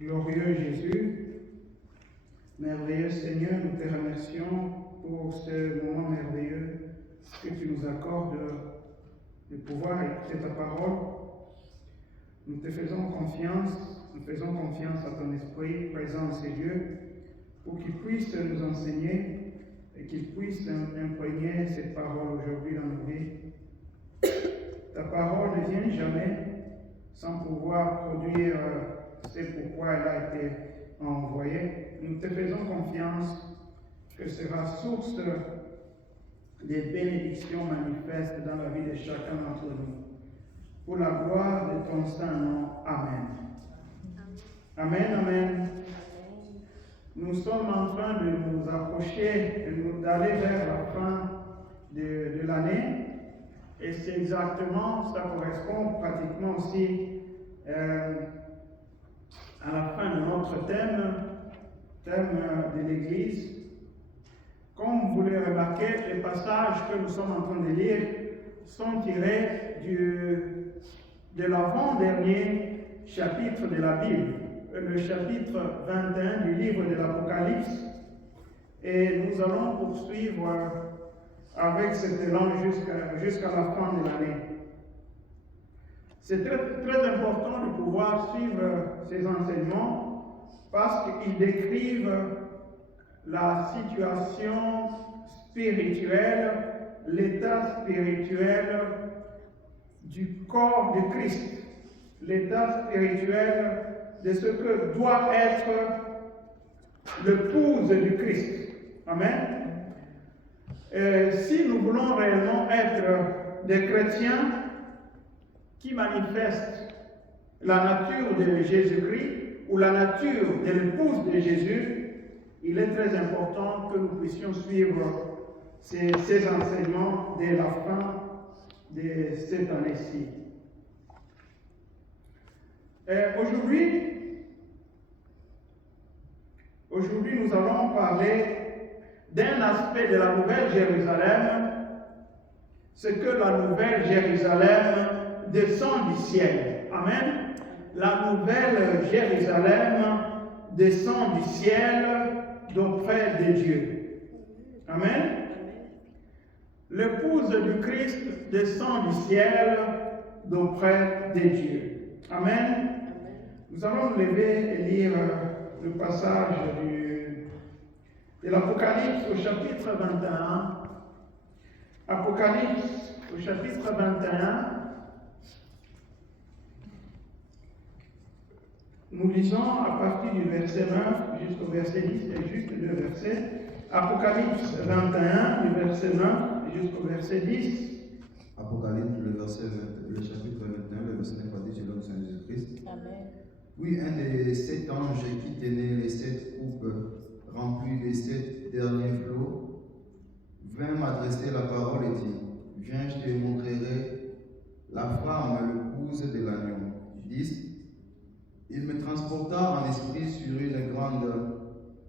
Glorieux Jésus, merveilleux Seigneur, nous te remercions pour ce moment merveilleux que tu nous accordes de pouvoir écouter ta parole. Nous te faisons confiance, à ton Esprit présent en ces lieux pour qu'il puisse nous enseigner et qu'il puisse imprégner cette parole aujourd'hui dans nos vies. Ta parole ne vient jamais sans pouvoir produire ce pourquoi elle a été envoyée. Nous te faisons confiance que ce sera source des bénédictions manifestes dans la vie de chacun d'entre nous. Pour la gloire de ton saint nom. Amen. Amen, amen. Nous sommes en train de nous approcher, d'aller vers la fin de l'année. Et c'est exactement, ça correspond pratiquement aussi à la fin de notre thème de l'Église. Comme vous le remarquez, les passages que nous sommes en train de lire sont tirés de l'avant-dernier chapitre de la Bible, le chapitre 21 du livre de l'Apocalypse. Et nous allons poursuivre avec cet élan jusqu'à la fin de l'année. C'est très, très important de pouvoir suivre ces enseignements parce qu'ils décrivent la situation spirituelle, l'état spirituel du corps de Christ, l'état spirituel de ce que doit être l'épouse du Christ. Amen. Si nous voulons réellement être des chrétiens qui manifestent la nature de Jésus-Christ ou la nature de l'épouse de Jésus, il est très important que nous puissions suivre ces enseignements dès la fin de cette année-ci. Aujourd'hui, nous allons parler d'un aspect de la Nouvelle Jérusalem, c'est que la Nouvelle Jérusalem descend du ciel. Amen. La Nouvelle Jérusalem descend du ciel d'auprès de Dieu. Amen. L'épouse du Christ descend du ciel d'auprès de Dieu. Amen. Nous allons nous lever et lire le passage de l'Apocalypse au chapitre 21. Apocalypse au chapitre 21. Nous lisons à partir du verset 9 jusqu'au verset 10, et juste deux versets. Apocalypse 21, du verset 9 jusqu'au verset 10. Apocalypse, le chapitre 21, le verset 9 à 10, je donne au Seigneur Jésus-Christ. Amen. Oui, un des 7 anges qui tenait les 7 coupes remplies des 7 derniers flots vint m'adresser la parole et dit: Viens, je te montrerai la femme, l'épouse de l'agneau. 10. Il me transporta en esprit sur une grande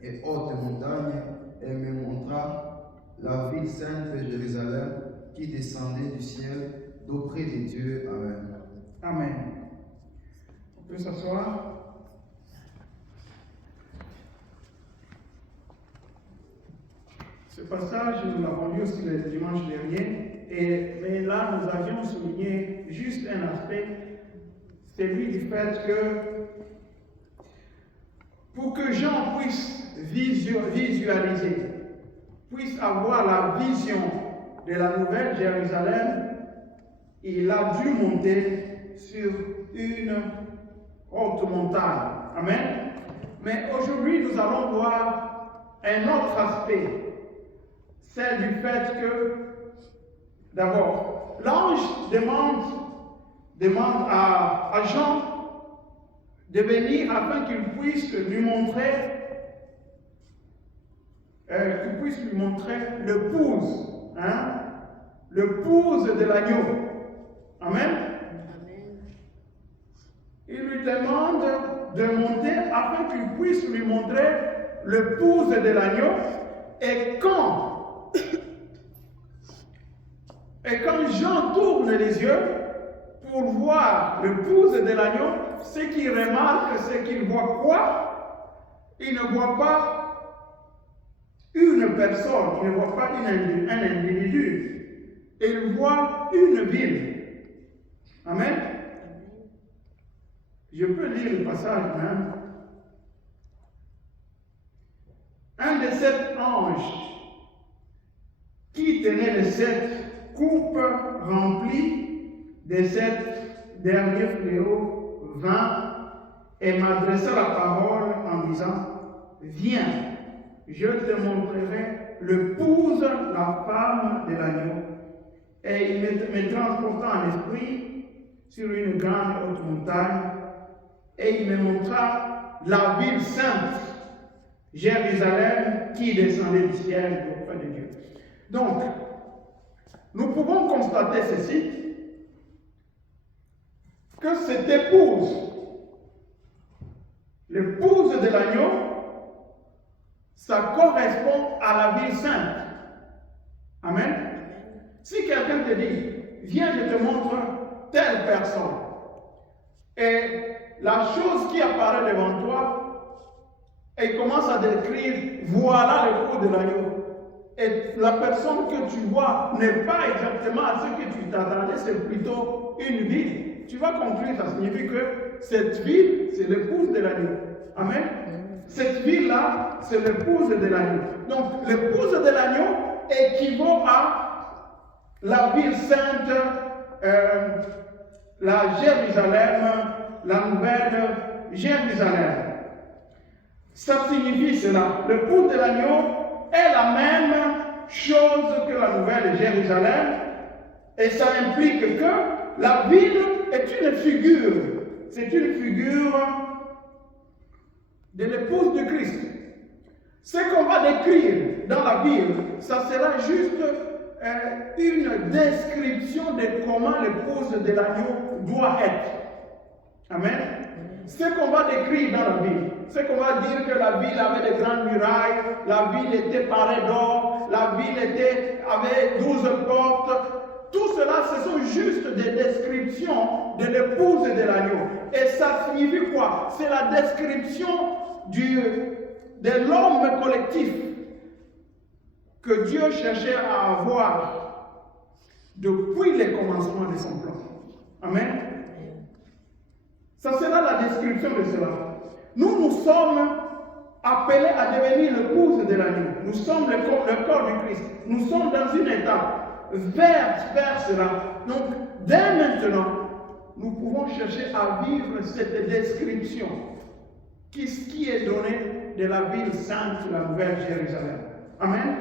et haute montagne et me montra la ville sainte Jérusalem qui descendait du ciel d'auprès de Dieu. Amen. Amen. On peut s'asseoir. Ce passage, nous l'avons lu aussi le dimanche dernier, mais là, nous avions souligné juste un aspect, celui du fait que pour que Jean puisse visualiser, puisse avoir la vision de la Nouvelle Jérusalem, il a dû monter sur une haute montagne. Amen. Mais aujourd'hui, nous allons voir un autre aspect. C'est du fait que, d'abord, l'ange demande à Jean de venir afin qu'il puisse lui montrer l'épouse, l'épouse de l'agneau. Amen. Il lui demande de monter afin qu'il puisse lui montrer l'épouse de l'agneau. Et quand Jean tourne les yeux pour pour voir l'épouse de l'agneau, ce qu'il remarque, c'est qu'il voit quoi? Il ne voit pas une personne, il ne voit pas un individu, il voit une ville. Amen. Je peux lire le passage même. Un des 7 anges qui tenait les 7 coupes remplies des 7 derniers fléaux vint et m'adressa la parole en disant: Viens, je te montrerai l'épouse, la femme de l'agneau. Et il me transporta en esprit sur une grande haute montagne, et il me montra la ville sainte, Jérusalem, qui descendait du ciel auprès de Dieu. Donc, nous pouvons constater ceci, que cette épouse, l'épouse de l'agneau, ça correspond à la ville sainte. Amen. Si quelqu'un te dit, viens, je te montre telle personne, et la chose qui apparaît devant toi, et commence à décrire, voilà l'épouse de l'agneau. Et la personne que tu vois n'est pas exactement à ce que tu t'attendais, c'est plutôt une ville. Tu vas conclure, ça signifie que cette ville, c'est l'épouse de l'agneau. Amen. Cette ville-là, c'est l'épouse de l'agneau. Donc, l'épouse de l'agneau équivaut à la ville sainte, la Jérusalem, la nouvelle Jérusalem. Ça signifie cela. L'épouse de l'agneau est la même chose que la nouvelle Jérusalem, et ça implique que la ville est une figure. C'est une figure de l'épouse de Christ. Ce qu'on va décrire dans la ville, ça sera juste une description de comment l'épouse de l'agneau doit être. Amen. Ce qu'on va décrire dans la ville, c'est qu'on va dire que la ville avait de grandes murailles, la ville était parée d'or, la ville avait 12 portes. Tout cela, ce sont juste des descriptions de l'épouse de l'agneau. Et ça signifie quoi? C'est la description de l'homme collectif que Dieu cherchait à avoir depuis le commencement de son plan. Amen. Ça sera la description de cela. Nous sommes appelés à devenir l'épouse de l'agneau. Nous sommes le corps du Christ. Nous sommes dans une étape vers cela. Donc, dès maintenant, nous pouvons chercher à vivre cette description qui est donnée de la ville sainte, la nouvelle Jérusalem. Amen.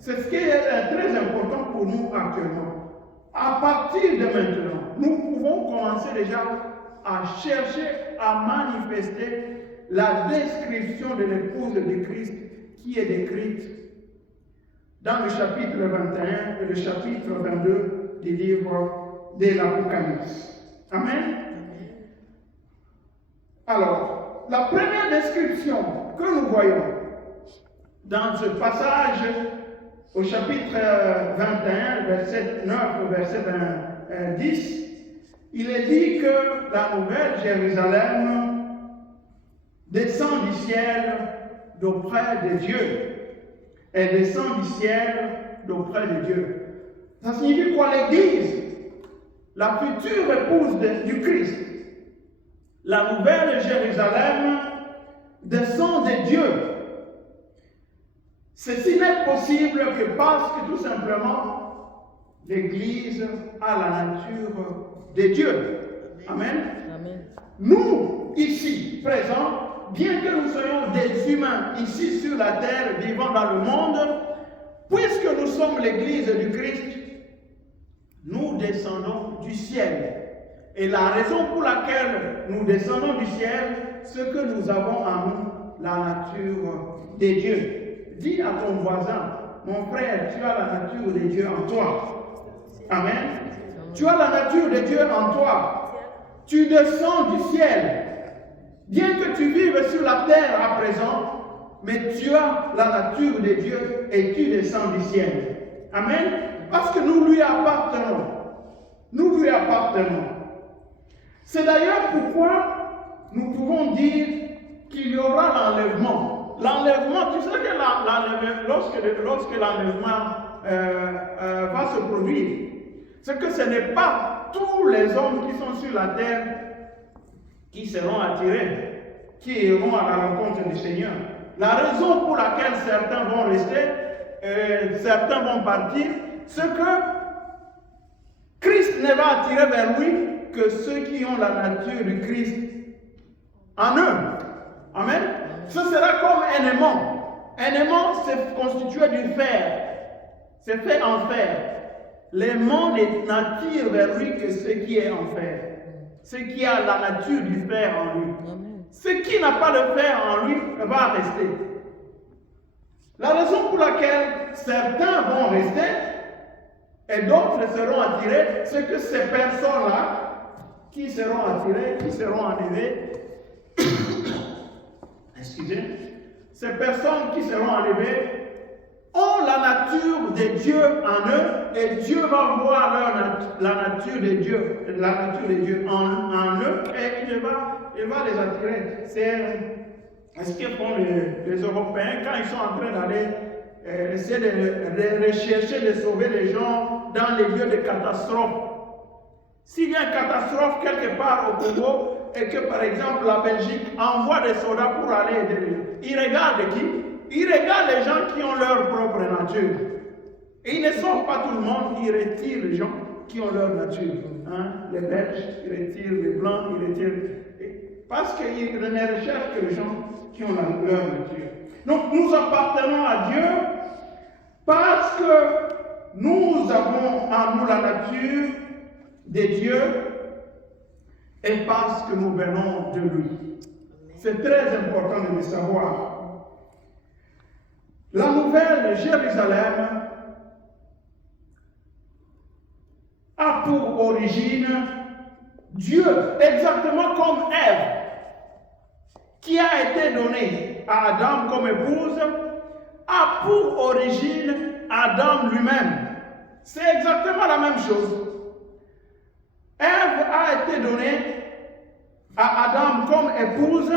C'est ce qui est très important pour nous actuellement. À partir de maintenant, nous pouvons commencer déjà à chercher à manifester la description de l'épouse de Christ qui est décrite dans le chapitre 21 et le chapitre 22 du livre de l'Apocalypse. Amen. Alors, la première description que nous voyons dans ce passage au chapitre 21, verset 9, verset 10, il est dit que la nouvelle Jérusalem descend du ciel d'auprès de Dieu. Elle descend du ciel d'auprès de Dieu. Ça signifie quoi? L'Église, la future épouse du Christ, la nouvelle Jérusalem descend de Dieu. Ceci n'est possible que parce que tout simplement l'Église a la nature de Dieu. Amen. Amen. Nous, ici, présents, bien que nous soyons des humains ici sur la terre, vivant dans le monde, puisque nous sommes l'Église du Christ, nous descendons du ciel. Et la raison pour laquelle nous descendons du ciel, c'est que nous avons en nous la nature de Dieu. Dis à ton voisin, mon frère, tu as la nature de Dieu en toi. Amen. Tu as la nature de Dieu en toi. Tu descends du ciel. Bien que tu vives sur la terre à présent, mais tu as la nature de Dieu et tu descends du ciel. Amen. Parce que nous lui appartenons. Nous lui appartenons. C'est d'ailleurs pourquoi nous pouvons dire qu'il y aura l'enlèvement. L'enlèvement, tu sais que lorsque l'enlèvement va se produire, c'est que ce n'est pas tous les hommes qui sont sur la terre qui seront attirés, qui iront à la rencontre du Seigneur. La raison pour laquelle certains vont rester, certains vont partir, c'est que Christ ne va attirer vers lui que ceux qui ont la nature du Christ en eux. Amen. Ce sera comme un aimant. Un aimant, c'est constitué du fer. C'est fait en fer. L'aimant n'attire vers lui que ce qui est en fer. Ce qui a la nature du fer en lui. Ce qui n'a pas le fer en lui va rester. La raison pour laquelle certains vont rester et d'autres seront attirés, c'est que ces personnes-là qui seront attirées, qui seront enlevées, excusez, ces personnes qui seront enlevées ont la nature de Dieu en eux et Dieu va voir la nature de Dieu en eux et il va les attirer. C'est ce que font les Européens quand ils sont en train d'aller essayer de rechercher, de sauver les gens dans les lieux de catastrophe. S'il y a une catastrophe quelque part au Congo et que par exemple la Belgique envoie des soldats pour aller aider les gens, ils regardent qui? Ils regardent les gens qui ont leur propre nature. Et ils ne sauvent pas tout le monde, ils retirent les gens qui ont leur nature. Hein? Les Belges, ils retirent les Blancs, ils retirent. Parce qu'ils ne recherchent que les gens qui ont leur nature. Donc nous appartenons à Dieu parce que nous avons en nous la nature de Dieu et parce que nous venons de lui. C'est très important de le savoir. La nouvelle Jérusalem a pour origine Dieu, exactement comme Ève, qui a été donnée à Adam comme épouse, a pour origine Adam lui-même. C'est exactement la même chose. Ève a été donnée à Adam comme épouse,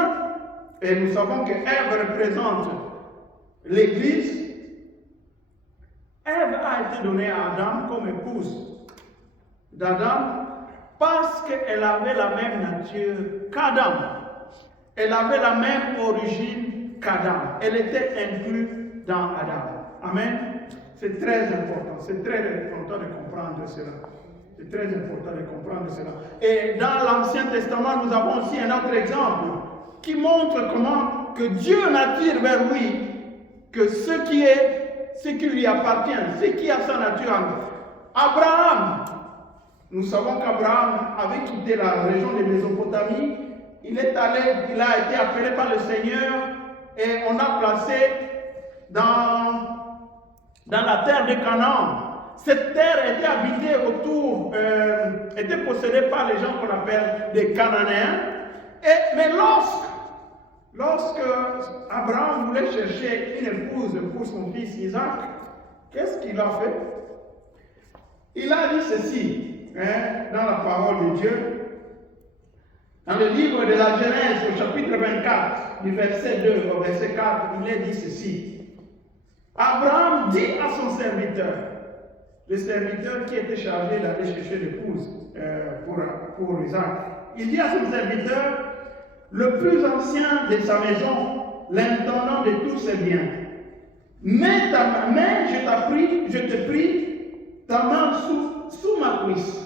et nous savons que Ève représente l'Église. Ève a été donnée à Adam comme épouse d'Adam parce qu'elle avait la même nature qu'Adam. Elle avait la même origine qu'Adam. Elle était inclue dans Adam. Amen. C'est très important. C'est très important de comprendre cela. C'est très important de comprendre cela. Et dans l'Ancien Testament, nous avons aussi un autre exemple qui montre comment que Dieu n'attire vers lui que ce qui lui appartient, ce qui a sa nature en lui. Abraham, nous savons qu'Abraham avait quitté la région de Mésopotamie, il a été appelé par le Seigneur et on a placé dans la terre de Canaan. Cette terre était habitée autour, était possédée par les gens qu'on appelle des Cananéens. Mais lorsque Abraham voulait chercher une épouse pour son fils Isaac, qu'est-ce qu'il a fait? Il a dit ceci, dans la parole de Dieu, dans le livre de la Genèse, au chapitre 24, du verset 2 au verset 4, il est dit ceci. Abraham dit à son serviteur, le serviteur qui était chargé d'aller chercher l'épouse pour Isaac, il dit à son serviteur, le plus ancien de sa maison, l'intendant de tous ses biens, mets je te prie, ta main sous ma cuisse.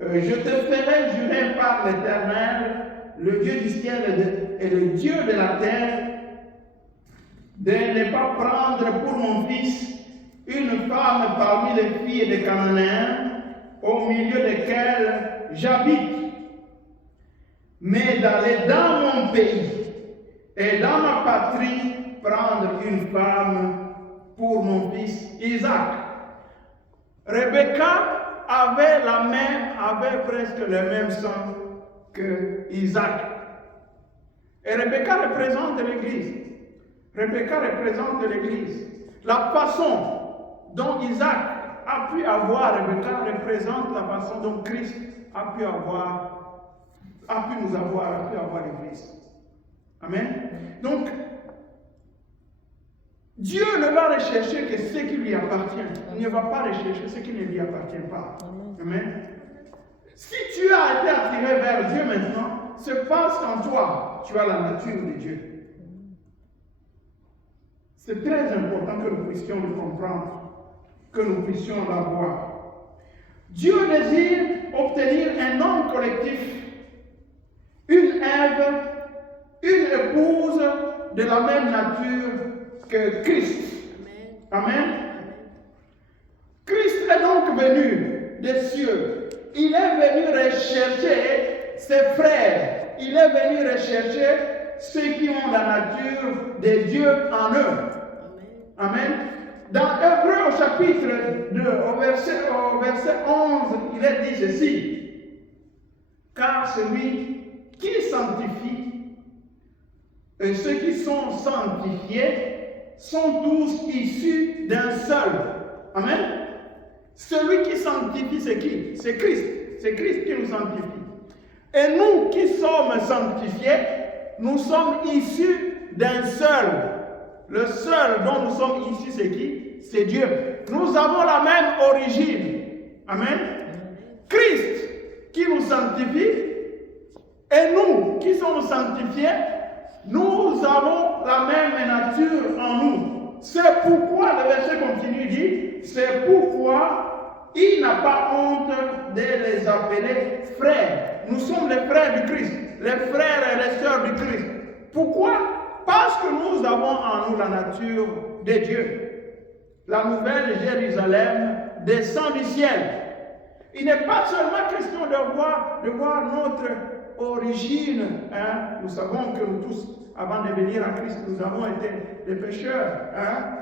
Je te ferai jurer par l'Éternel, le Dieu du ciel et le Dieu de la terre, de ne pas prendre pour mon fils une femme parmi les filles des Cananéens, au milieu desquelles j'habite, mais d'aller dans mon pays et dans ma patrie prendre une femme pour mon fils Isaac. Rebecca avait presque le même sang que Isaac. Et Rebecca représente l'Église. Rebecca représente l'Église. La façon dont Isaac a pu avoir Rebecca représente la façon dont Christ a pu avoir a pu nous avoir, a pu avoir l'Église. Amen. Donc, Dieu ne va rechercher que ce qui lui appartient. Il ne va pas rechercher ce qui ne lui appartient pas. Amen. Si tu as été attiré vers Dieu maintenant, c'est parce qu'en toi, tu as la nature de Dieu. C'est très important que nous puissions le comprendre, que nous puissions l'avoir. Dieu désire obtenir un homme collectif, une Ève, une épouse de la même nature que Christ. Amen. Christ est donc venu des cieux. Il est venu rechercher ses frères. Il est venu rechercher ceux qui ont la nature de Dieu en eux. Amen. Dans Hébreux au chapitre 2, au verset 11, il est dit ceci. Car celui qui sanctifie et ceux qui sont sanctifiés sont tous issus d'un seul. Amen. Celui qui sanctifie, c'est qui? C'est Christ. C'est Christ qui nous sanctifie. Et nous qui sommes sanctifiés, nous sommes issus d'un seul. Le seul dont nous sommes issus, c'est qui? C'est Dieu. Nous avons la même origine. Amen. Christ qui nous sanctifie et nous qui sommes sanctifiés, nous avons la même nature en nous. C'est pourquoi, le verset continue, dit, c'est pourquoi il n'a pas honte de les appeler frères. Nous sommes les frères du Christ, les frères et les sœurs du Christ. Pourquoi? Parce que nous avons en nous la nature de Dieu. La nouvelle Jérusalem descend du ciel. Il n'est pas seulement question de voir notre origine. Hein? Nous savons que nous tous, avant de venir à Christ, nous avons été des pécheurs. Hein?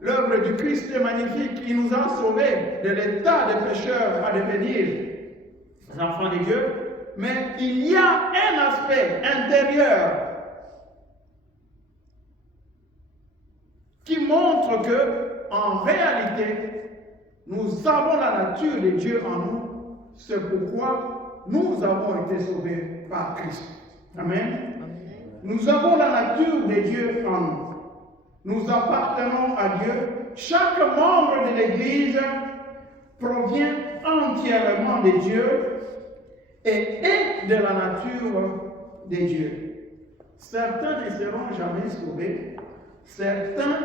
L'œuvre du Christ est magnifique. Il nous a sauvés de l'état des pécheurs à devenir les enfants de Dieu. Mais il y a un aspect intérieur qui montre que, en réalité, nous avons la nature de Dieu en nous. C'est pourquoi nous avons été sauvés par Christ. Amen. Nous avons la nature de Dieu en nous. Nous appartenons à Dieu. Chaque membre de l'Église provient entièrement de Dieu et est de la nature de Dieu. Certains ne seront jamais sauvés. Certains,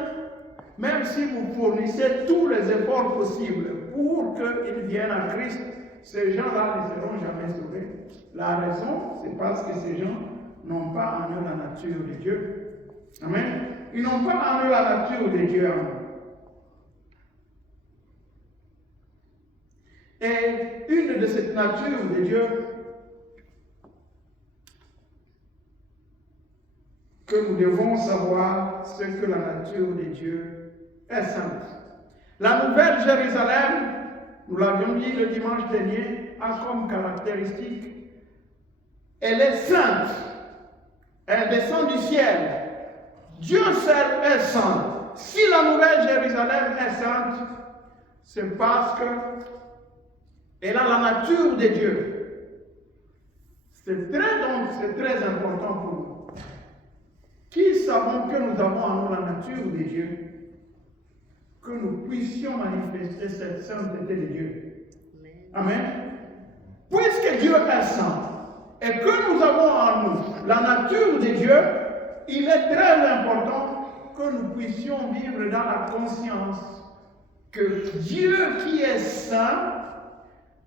même si vous fournissez tous les efforts possibles pour qu'ils viennent à Christ, ces gens-là ne seront jamais sauvés. La raison, c'est parce que ces gens n'ont pas en eux la nature de Dieu. Amen. Ils n'ont pas en eux la nature de Dieu en eux. Et une de cette nature de Dieu que nous devons savoir, c'est que la nature de Dieu est sainte. La nouvelle Jérusalem, nous l'avions dit le dimanche dernier, a comme caractéristique, elle est sainte. Elle descend du ciel. Dieu seul est saint. Si la nouvelle Jérusalem est sainte, c'est parce qu'elle a la nature de Dieu. C'est très important pour nous. Qui savons que nous avons en nous la nature de Dieu, que nous puissions manifester cette sainteté de Dieu. Amen. Puisque Dieu est saint et que nous avons en nous la nature de Dieu, il est très important que nous puissions vivre dans la conscience que Dieu qui est saint,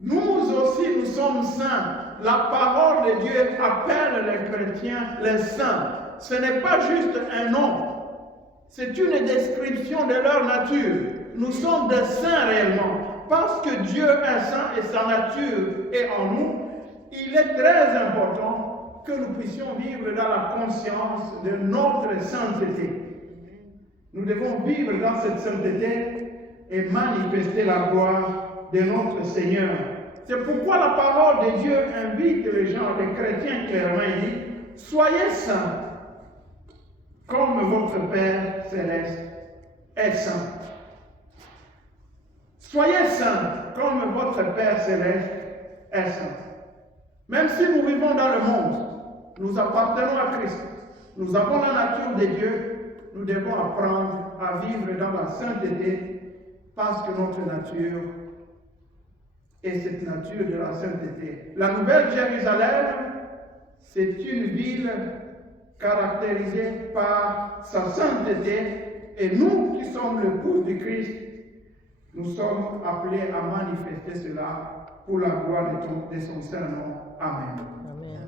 nous aussi nous sommes saints. La parole de Dieu appelle les chrétiens les saints. Ce n'est pas juste un nom, c'est une description de leur nature. Nous sommes des saints réellement. Parce que Dieu est saint et sa nature est en nous, il est très important que nous puissions vivre dans la conscience de notre sainteté. Nous devons vivre dans cette sainteté et manifester la gloire de notre Seigneur. C'est pourquoi la parole de Dieu invite les gens, les chrétiens clairement, il dit, soyez saints, comme votre Père céleste est saint. Soyez saints, comme votre Père céleste est saint. Même si nous vivons dans le monde, nous appartenons à Christ, nous avons la nature de Dieu, nous devons apprendre à vivre dans la sainteté parce que notre nature est cette nature de la sainteté. La Nouvelle Jérusalem, c'est une ville caractérisée par sa sainteté et nous qui sommes l'épouse de Christ, nous sommes appelés à manifester cela pour la gloire de son Saint-Nom. Amen. Amen.